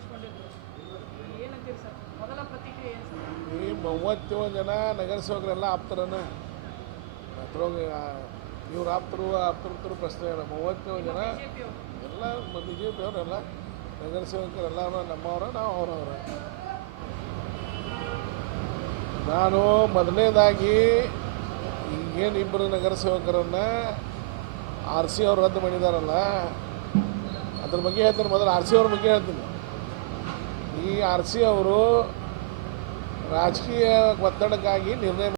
ಸಮರ್ಥಿಸಿಕೊಂಡಿದ್ರು. ಏನಂತೀರಿ ಸರ್? ಮೊದಲ ಪ್ರತಿಕ್ರಿಯೆ ಏನು ಸರ್? ಈ 37 ಜನ ನಗರಸೇವಕರೆಲ್ಲ ಆಪ್ತರನ ಅದ್ರೊಳಗೆ ಇವ್ರು ಆಪ್ತರು ಪ್ರಶ್ನೆ ಇಲ್ಲ. 37 ಜನ ಬಿಜೆಪಿ ಅವರು ಎಲ್ಲ ಬಿ ಜೆ ಪಿ ಅವರೆಲ್ಲ ನಗರಸೇವಕರೆಲ್ಲ ನಮ್ಮವ್ರ, ನಾವು ಅವ್ರವ್ರ. ನಾನು ಮೊದಲನೇದಾಗಿ ಈಗೇನು ಇಬ್ಬರು ನಗರಸೇವಕರನ್ನು RC ಅವ್ರು ರದ್ದು ಮಾಡಿದಾರಲ್ಲ, ಅದ್ರ ಬಗ್ಗೆ ಹೇಳ್ತೀನಿ. ಮೊದಲು RC ಅವ್ರ ಬಗ್ಗೆ ಹೇಳ್ತೀನಿ. ಈ RC ಅವರು ರಾಜಕೀಯ ಒತ್ತಡಕ್ಕಾಗಿ ನಿರ್ಣಯ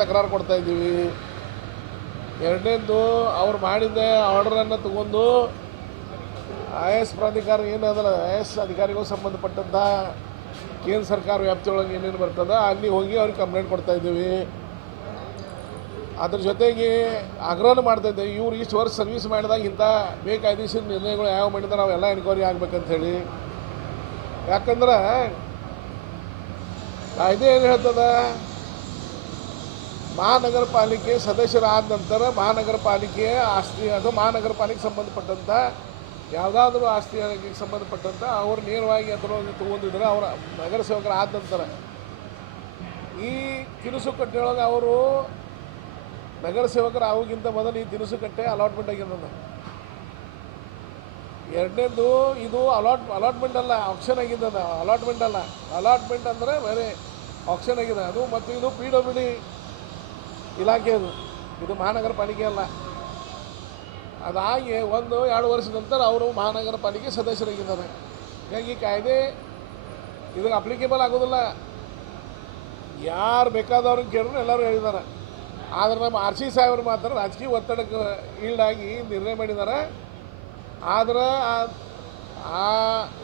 ತಕರಾರು ಕೊಡ್ತಾ ಇದ್ದೀವಿ. ಎರಡನೇದು, ಅವ್ರು ಮಾಡಿದ ಆರ್ಡರನ್ನು ತಗೊಂಡು IAS ಪ್ರಾಧಿಕಾರ ಏನದಲ್ಲ, IAS ಅಧಿಕಾರಿಗಳು ಸಂಬಂಧಪಟ್ಟಂಥ ಕೇಂದ್ರ ಸರ್ಕಾರ ವ್ಯಾಪ್ತಿಯೊಳಗೆ ಏನೇನು ಬರ್ತದ ಅಲ್ಲಿ ಹೋಗಿ ಅವ್ರಿಗೆ ಕಂಪ್ಲೇಂಟ್ ಕೊಡ್ತಾ ಇದ್ದೀವಿ. ಅದ್ರ ಜೊತೆಗೆ ಆಗ್ರಹ ಮಾಡ್ತಾ ಇದ್ದೇವೆ, ಇವ್ರು ಇಷ್ಟು ವರ್ಷ ಸರ್ವಿಸ್ ಮಾಡಿದಾಗ ಇಂಥ ಬೇಕಾಯ್ದಿಸಿದ ನಿರ್ಣಯಗಳು ಯಾವ ಮಾಡಿದ್ರೆ ನಾವೆಲ್ಲ ಎನ್ಕ್ವೈರಿ ಆಗ್ಬೇಕಂತೇಳಿ. ಯಾಕಂದ್ರೆ ಕಾಯ್ದೆ ಏನು ಹೇಳ್ತದ, ಮಹಾನಗರ ಪಾಲಿಕೆ ಸದಸ್ಯರಾದ ನಂತರ ಮಹಾನಗರ ಪಾಲಿಕೆಯ ಆಸ್ತಿ ಅಥವಾ ಮಹಾನಗರ ಪಾಲಿಕೆ ಸಂಬಂಧಪಟ್ಟಂಥ ಯಾವುದಾದ್ರೂ ಆಸ್ತಿಗೆ ಸಂಬಂಧಪಟ್ಟಂಥ ಅವರು ನೇರವಾಗಿ ಅದರೊಳಗೆ ತೊಗೊಂಡಿದ್ರೆ ಅವರ ನಗರಸೇವಕರ ಆದ ನಂತರ ಈ ತಿನಿಸುಕಟ್ಟೆಯೊಳಗೆ ಅವರು ನಗರಸೇವಕರು ಆಗೋಕ್ಕಿಂತ ಮೊದಲು ಈ ತಿನಿಸುಕಟ್ಟೆ ಅಲಾಟ್ಮೆಂಟ್ ಆಗಿರೋದು. ಎರಡನೇದು, ಇದು ಅಲಾಟ್ಮೆಂಟ್ ಅಲ್ಲ, ಆಕ್ಷನ್ ಆಗಿದ್ದದ. ಅಲಾಟ್ಮೆಂಟ್ ಅಲ್ಲ, ಅಲಾಟ್ಮೆಂಟ್ ಅಂದರೆ ಬೇರೆ, ಆಕ್ಷನ್ ಆಗಿದೆ ಅದು. ಮತ್ತು ಇದು PWD ಇಲಾಖೆ, ಇದು ಮಹಾನಗರ ಪಾಲಿಕೆ ಅಲ್ಲ. ಅದಾಗಿ 1-2 ವರ್ಷದ ನಂತರ ಅವರು ಮಹಾನಗರ ಪಾಲಿಕೆ ಸದಸ್ಯರಾಗಿದ್ದಾರೆ. ಹೀಗಾಗಿ ಈ ಕಾಯ್ದೆ ಇದಕ್ಕೆ ಅಪ್ಲಿಕೇಬಲ್ ಆಗೋದಿಲ್ಲ. ಯಾರು ಬೇಕಾದವ್ರನ್ನ ಕೇಳಿದ್ರು ಎಲ್ಲರೂ ಹೇಳಿದ್ದಾರೆ. ಆದರೆ ನಮ್ಮ RC ಸಾಹೇಬರು ಮಾತ್ರ ರಾಜಕೀಯ ಒತ್ತಡಕ್ಕೆ ಈಡಾಗಿ ನಿರ್ಣಯ ಮಾಡಿದ್ದಾರೆ. ಆದ್ರೆ ಆ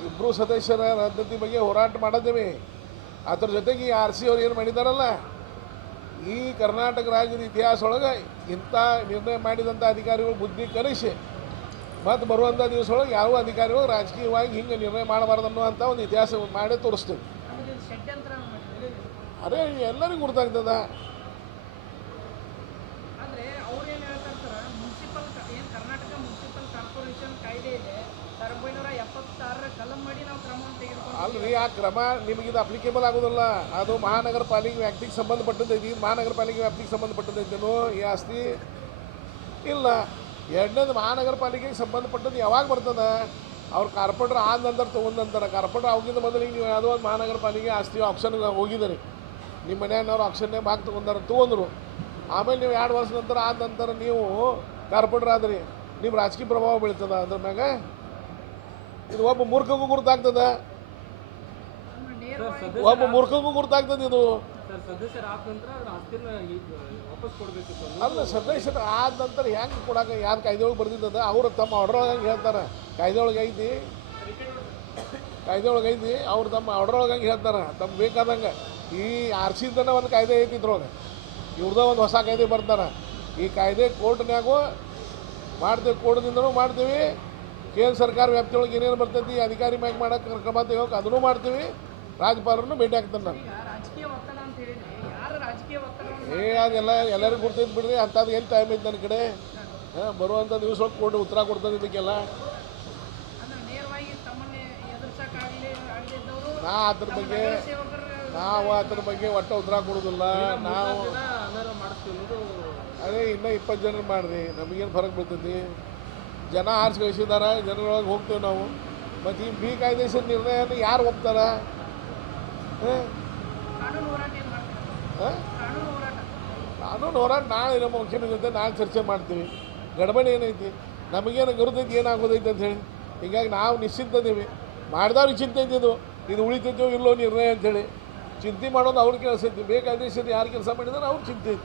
ಇಬ್ಬರು ಸದಸ್ಯರ ರದ್ದತಿ ಬಗ್ಗೆ ಹೋರಾಟ ಮಾಡಿದ್ದೇವೆ. ಅದ್ರ ಜೊತೆಗೆ ಈ RC ಅವ್ರು ಏನು ಮಾಡಿದಾರಲ್ಲ, ಈ ಕರ್ನಾಟಕ ರಾಜ್ಯದ ಇತಿಹಾಸ ಒಳಗೆ ಇಂಥ ನಿರ್ಣಯ ಮಾಡಿದಂಥ ಅಧಿಕಾರಿಗಳು ಬುದ್ಧಿ ಕಲಿಸಿ ಮತ್ತು ಬರುವಂಥ ದಿವಸ ಒಳಗೆ ಯಾವ ಅಧಿಕಾರಿಗಳು ರಾಜಕೀಯವಾಗಿ ಹಿಂಗೆ ನಿರ್ಣಯ ಮಾಡಬಾರ್ದು ಅನ್ನುವಂಥ ಒಂದು ಇತಿಹಾಸ ಮಾಡೇ ತೋರಿಸ್ತೀವಿ. ಅದೇ ಎಲ್ಲರಿಗೂ ಗುರ್ತಾಗ್ತದ. ಆದರೆ ಅವ್ರು ಏನು ಹೇಳ್ತಾರೆ ಸರ್, ಮುನ್ಸಿಪಲ್ ಏನು ಕರ್ನಾಟಕ ಮುನ್ಸಿಪಲ್ ಕಾರ್ಪೊರೇಷನ್ ಕಾಯ್ದೆ ಇದೆ 1976ರ ಕಲಂ ಮಾಡಿ ನಾವು ಕ್ರಮ ತೆಗೆದುಕೊಂಡು. ಅಲ್ರಿ, ಆ ಕ್ರಮ ನಿಮಗಿದು ಅಪ್ಲಿಕೇಬಲ್ ಆಗೋದಿಲ್ಲ. ಅದು ಮಹಾನಗರ ಪಾಲಿಕೆ ವ್ಯಾಪ್ತಿಗೆ ಸಂಬಂಧಪಟ್ಟದ್ದೈತಿ. ಮಹಾನಗರ ಪಾಲಿಕೆ ವ್ಯಾಪ್ತಿಗೆ ಸಂಬಂಧಪಟ್ಟದ್ದೈತೇನೋ ಈ ಆಸ್ತಿ ಇಲ್ಲ. ಎರಡನೇದು, ಮಹಾನಗರ ಪಾಲಿಕೆಗೆ ಸಂಬಂಧಪಟ್ಟದ್ದು ಯಾವಾಗ ಬರ್ತದೆ, ಅವ್ರು ಕಾರ್ಪೊರೇಟರ್ ಆದ ನಂತರ ತೊಗೊಂಡಂತಾರೆ. ಕಾರ್ಪೊರೇಟರ್ ಆಗಿಂದ ಮೊದಲಿಗೆ ನೀವು ಯಾವುದೋ ಒಂದು ಮಹಾನಗರ ಪಾಲಿಕೆ ಆಸ್ತಿ ಆಪ್ಷನ್ಗೆ ಹೋಗಿದ್ದೀರಿ, ನಿಮ್ಮ ಮನೆಯವ್ರು ಆಪ್ಷನ್ನೇ ಭಾಗ ತೊಗೊಂಡ್ರು. ಆಮೇಲೆ ನೀವು 2 ವರ್ಷ ನಂತರ ಆದ ನಂತರ ನೀವು ಕಾರ್ಪೊರೇಟರ್ ಆದ್ರಿ, ನಿಮ್ಮ ರಾಜಕೀಯ ಪ್ರಭಾವ ಬೀಳ್ತದೆ ಅದ್ರ ಮ್ಯಾಗ. ಇದು ಒಬ್ಬ ಮೂರ್ಖಗೂ ಗುರುತಾಗ್ತದೆ, ಒಬ್ಬ ಮೂರ್ಖಗೂ ಗುರುತಾಗ್ತದೆ ಇದು. ಅಲ್ಲ, ಸದಸ್ಯರು ಆದ ನಂತರ ಹೆಂಗೆ ಕೊಡಕ್ಕೆ ಯಾರು ಕಾಯ್ದೆ ಒಳಗೆ ಬರ್ದಿದ್ದದ ಅವರು ತಮ್ಮ ಆರ್ಡರ್ ಒಳಗೆ ಹೇಳ್ತಾರೆ. ಕಾಯ್ದೆ ಒಳಗೆ ಐತಿ, ಅವ್ರು ತಮ್ಮ ಆರ್ಡರ್ ಒಳಗೆ ಹೇಳ್ತಾರೆ ತಮ್ಗೆ ಬೇಕಾದಂಗೆ. ಈ RC ಒಂದು ಕಾಯ್ದೆ ಐತಿ, ಇದ್ರೊಳಗೆ ಇವ್ರದ ಒಂದು ಹೊಸ ಕಾಯ್ದೆ ಬರ್ತಾರೆ. ಈ ಕಾಯ್ದೆ ಕೋರ್ಟ್ನ್ಯಾಗೂ ಮಾಡ್ತೀವಿ, ಕೋರ್ಟ್ದಿಂದನೂ ಮಾಡ್ತೀವಿ. ಕೇಂದ್ರ ಸರ್ಕಾರ ವ್ಯಾಪ್ತಿಯೊಳಗೆ ಏನೇನು ಬರ್ತೈತಿ ಅಧಿಕಾರಿ ಮ್ಯಾಗ ಮಾಡೋಕೆ ಕ್ರಮ ತೆಗೋಕೆ ಅದನ್ನು ಮಾಡ್ತೀವಿ. ರಾಜ್ಯಪಾಲರನ್ನು ಭೇಟಿ ಆಗ್ತಾನೆ ನಾನು. ಅದೆಲ್ಲ ಎಲ್ಲರಿಗೂ ಗುರ್ತೈತಿ ಬಿಡ್ರಿ. ಅಂಥದ್ದು ಎಲ್ಲಿ ಟೈಮ್ ಐತೆ ನನ್ನ ಕಡೆ. ಬರುವಂಥ ದಿವಸ ಕೊಟ್ಟು ಉತ್ತರ ಕೊಡ್ತದೆ ಇದಕ್ಕೆಲ್ಲ. ನಾವು ಅದ್ರ ಬಗ್ಗೆ ಒಟ್ಟು ಉತ್ತರ ಕೊಡೋದಿಲ್ಲ. ನಾವು ಅದೇ ಇನ್ನೂ 20 ಜನರು ಮಾಡಿರಿ, ನಮಗೇನು ಫರಕ್ ಬೀಳ್ತೈತಿ. ಜನ ಆರಿಸಿ ಕಳಿಸಿದಾರ, ಜನರೊಳಗೆ ಹೋಗ್ತೇವೆ ನಾವು. ಮತ್ತು ಈ ಬೇಕಾಯ್ದೆಸಿದ ನಿರ್ಣಯನ ಯಾರು ಒಪ್ತಾರ? ಕಾನೂನು ಹೋರಾಟ ನಾಳೆ ನಮ್ಮ ಮುಖ್ಯಮಂತ್ರಿ ಜೊತೆ ನಾಳೆ ಚರ್ಚೆ ಮಾಡ್ತೀವಿ. ಗಡಬಡಿ ಏನೈತಿ, ನಮಗೇನು ಗುರುತೈತಿ ಏನಾಗೋದೈತಿ ಅಂತ ಹೇಳಿ. ಹೀಗಾಗಿ ನಾವು ನಿಶ್ಚಿಂತದೀವಿ. ಮಾಡಿದವ್ರಿಗೆ ಚಿಂತೆ ಇದ್ದಿದ್ದು ಇದು ಉಳಿತೈತೋ ಇಲ್ಲೋ ನಿರ್ಣಯ ಅಂಥೇಳಿ ಚಿಂತೆ ಮಾಡೋದು ಅವ್ರಿಗೆ ಕೆಲಸ ಐತಿ. ಬೇಕಾಯ್ದೆಸಿದ ಯಾರು ಕೆಲಸ ಮಾಡಿದಾರೆ ಅವ್ರಿಗೆ ಚಿಂತೆ ಐತಿ.